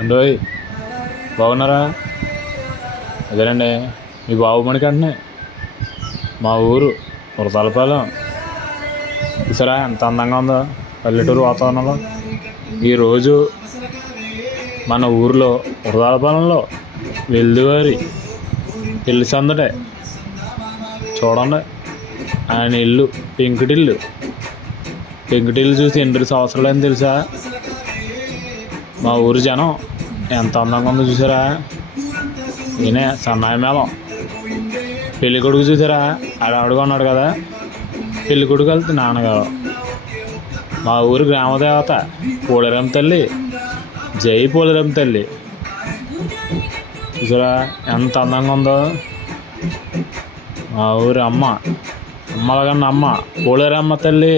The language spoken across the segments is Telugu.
అండోయ్ బాగున్నారా? అదేనండి మీ బాబు మణికంటనే మా ఊరు వరదలపాలెం. చూసారా ఎంత అందంగా ఉందో పల్లెటూరు వాతావరణంలో. ఈరోజు మన ఊరిలో వరదలపాలెంలో వెల్దువారి పెళ్లి సందడే. చూడండి ఆయన ఇల్లు పెంకుటిల్లు. పెంకుటిల్లు చూసి ఎన్ని సంవత్సరాలు అని తెలుసా? మా ఊరు జనం ఎంత అందంగా ఉందో చూసారా? ఈయనే సన్నాయి మేళం. పెళ్లి కొడుకు చూసారా? ఆడగా ఉన్నాడు కదా, పెళ్లి కొడుకు వెళ్తే నాన్నగారు. మా ఊరు గ్రామదేవత పోలేరమ్మ తల్లి. జై పోలేరమ్మ తల్లి. చూసారా ఎంత అందంగా ఉందో? మా ఊరి అమ్మలకన్నా అమ్మ పోలేరమ్మ తల్లి.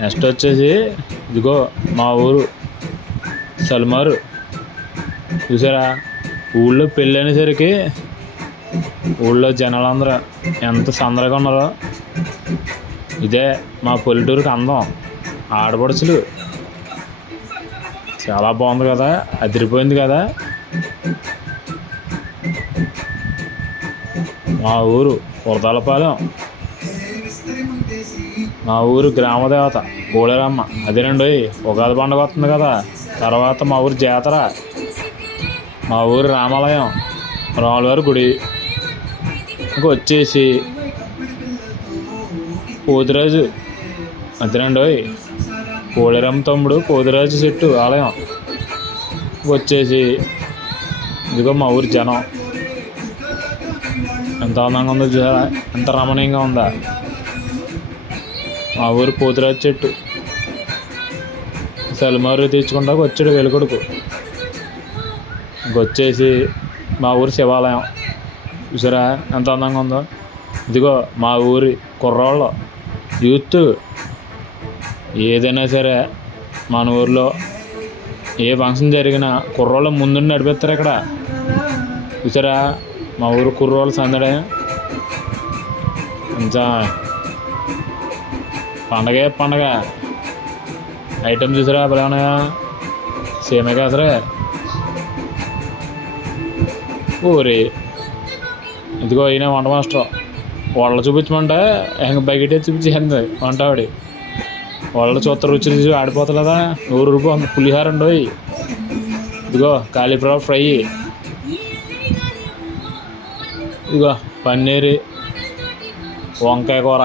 నెక్స్ట్ వచ్చేసి ఇదిగో మా ఊరు సల్మారు. చూసారా ఊళ్ళో పెళ్ళి అనేసరికి ఊళ్ళో జనాలందరూ ఎంత సందడిగా ఉన్నారో. ఇదే మా పల్లెటూరుకి అందం. ఆడపడుచులు చాలా బాగుంది కదా, అదిరిపోయింది కదా. మా ఊరు వరదలపాలెం, మా ఊరు గ్రామదేవత పోలేరమ్మ. అదేనండి ఉగాది పండుగ వస్తుంది కదా, తర్వాత మా ఊరు జాతర, మా ఊరు రామాలయం రాములవారి గుడి. ఇంకా వచ్చేసి పోతురాజు. అంతేనండి పోలేరమ్మ తమ్ముడు పోతురాజు చెట్టు ఆలయం. వచ్చేసి ఇదిగో మా ఊరి జనం ఎంత అందంగా ఉందో చూసారా? ఎంత రమణీయంగా ఉందా? మా ఊరు పోతురాజు చెట్టు. సలిమారు తెచ్చుకుంటా వచ్చాడు వెలుకొడుకు. ఇంకొచ్చేసి మా ఊరి శివాలయం. చూసారా ఎంత అందంగా ఉందో? ఇదిగో మా ఊరి కుర్రాళ్ళు యూత్. ఏదైనా సరే మన ఊరిలో ఏ ఫంక్షన్ జరిగినా కుర్రాళ్ళు ముందుండి నడిపిస్తారు ఇక్కడ. చూసారా మా ఊరు కుర్రాళ్ళు సందడే. ఇంకా పండగ ఐటమ్ చూసారా బలానా? సేమే కాసరే ఊరి. ఇదిగో ఈయన వంట మాస్టర్. వాళ్ళు చూపించమంటే ఇంక బయట చూపించేసింది వంట ఆవిడ. వాళ్ళు చూస్తారు రుచి రుచి ఆడిపోతలేదా? రూపాయలు పులిహార ఉండవు. ఇదిగో కాలీఫ్లవర్ ఫ్రై. ఇదిగో పన్నీరు, వంకాయ కూర,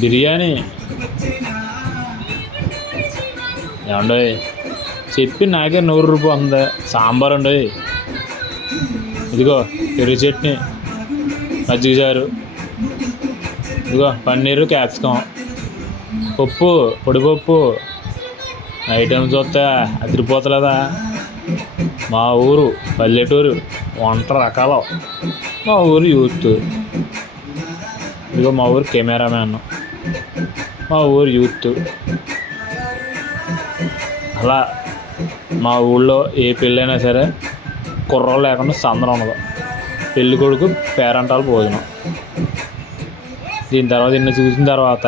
బిర్యానీ. ఏమండి చెప్పి నాకే రూపాయలు ఉంది. సాంబార్ అండి. ఇదిగో పెరుగు చట్నీ, మజ్జిగ చారు, ఇదిగో పన్నీరు క్యాప్సికం, పప్పు పొడిపప్పు. ఐటమ్స్ చూస్తే అదిరిపోతలేదా? మా ఊరు పల్లెటూరు వంట రకాలు. మా ఊరు యూత్. ఇదిగో మా ఊరు కెమెరామ్యాన్. మా ఊరు యూత్. అలా మా ఊళ్ళో ఏ పెళ్ళైనా సరే కుర్రోళ్ళు లేకుండా సందరం ఉండదు. పెళ్ళి కొడుకు పేరంటాలు భోజనం. దీని తర్వాత ఇన్ని చూసిన తర్వాత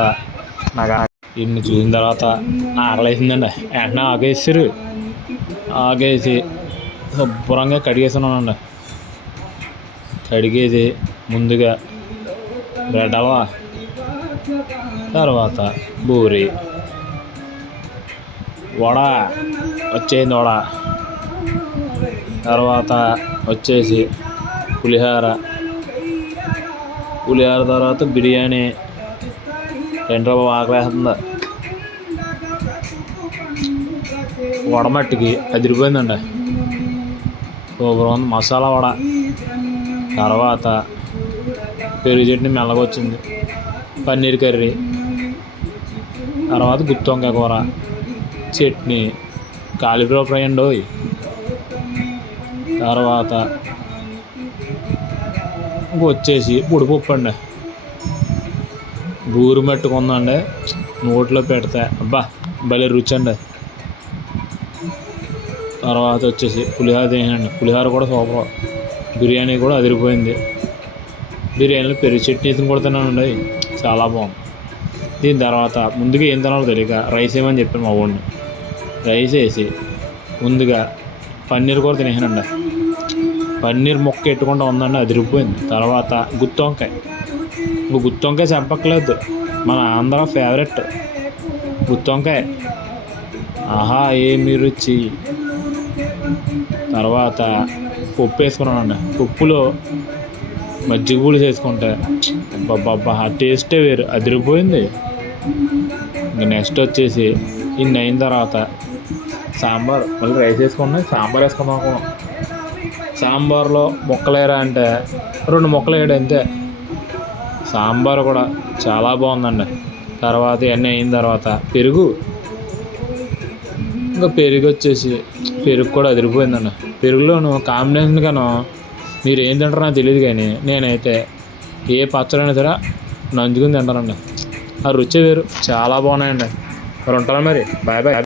ఆకలేసిందండి. వెంటనే ఆకేసారు. ఆకేసి శుభ్రంగా కడిగేస్తున్నానండి. కడిగేసి ముందుగా బ్రెడ్ హల్వా, తర్వాత బూరి, వడ వచ్చేసింది. వడ తర్వాత వచ్చేసి పులిహార తర్వాత బిర్యానీ. రెండు రూపాయలు ఆకలేస్తుంది. వడమట్టికి అదిరిపోయిందండి. సూపర్ ఉంది మసాలా వడ. తర్వాత పెరుగు చట్నీ మెల్లగా వచ్చింది. పన్నీర్ కర్రీ, తర్వాత గుత్తి వంకాయ కూర, చట్నీ, కాలీఫ్లవర్ ఫ్రై అండి. తర్వాత ఇంకొచ్చేసి పొడిపప్పు అండి. బూరు మట్టుకుందండి. నోట్లో పెడితే అబ్బా భలే రుచి అండి. తర్వాత వచ్చేసి పులిహార తినండి. పులిహార కూడా సూపర్. బిర్యానీ కూడా అదిరిపోయింది. బిర్యానీలో పెరుగు చట్నీ కూడా తిన్నానండి, చాలా బాగుంది. దీని తర్వాత ముందుగా ఏం తినాలో తెలియక రైస్ ఏమని చెప్పాను మా వాడిని. రైస్ వేసి ముందుగా పన్నీర్ కూర తినేసానండి. పన్నీర్ ముక్క ఎట్టుకుండా ఉందండి, అదిరిపోయింది. తర్వాత గుత్తి వంకాయ, గుత్తి వంకాయ చెప్పక్కర్లేదు, మన ఆంధ్ర ఫేవరెట్ గుత్తి వంకాయ. ఆహా ఏమి రుచి. తర్వాత పప్పు వేసుకున్నానండి. పప్పులో మజ్జిగ పులుసు వేసుకుంటే అబ్బబ్బబ్బా ఆ టేస్టే వేరు, అదిరిపోయింది. ఇంకా నెక్స్ట్ వచ్చేసి ఇన్ని అయిన తర్వాత సాంబార్, మళ్ళీ రైస్ వేసుకున్నాం, సాంబార్ వేసుకుందాం అనుకున్నాం. సాంబార్లో ముక్కలేరా అంటే 2 ముక్కలు వేయడం అంతే. సాంబార్ కూడా చాలా బాగుందండి. తర్వాత ఇవన్నీ అయిన తర్వాత పెరుగు, ఇంకా పెరుగు వచ్చేసి పెరుగు కూడా అదిరిపోయిందండి. పెరుగులోను కాంబినేషన్ గాను మీరు ఏం తింటారో నాకు తెలియదు, కానీ నేనైతే ఏ పచ్చడైనా సరే నంచుకుని తింటానండి. ఆ రుచి వేరు, చాలా బాగున్నాయండి. మరి ఉంటారా మరి, బాయ్ బాయ్.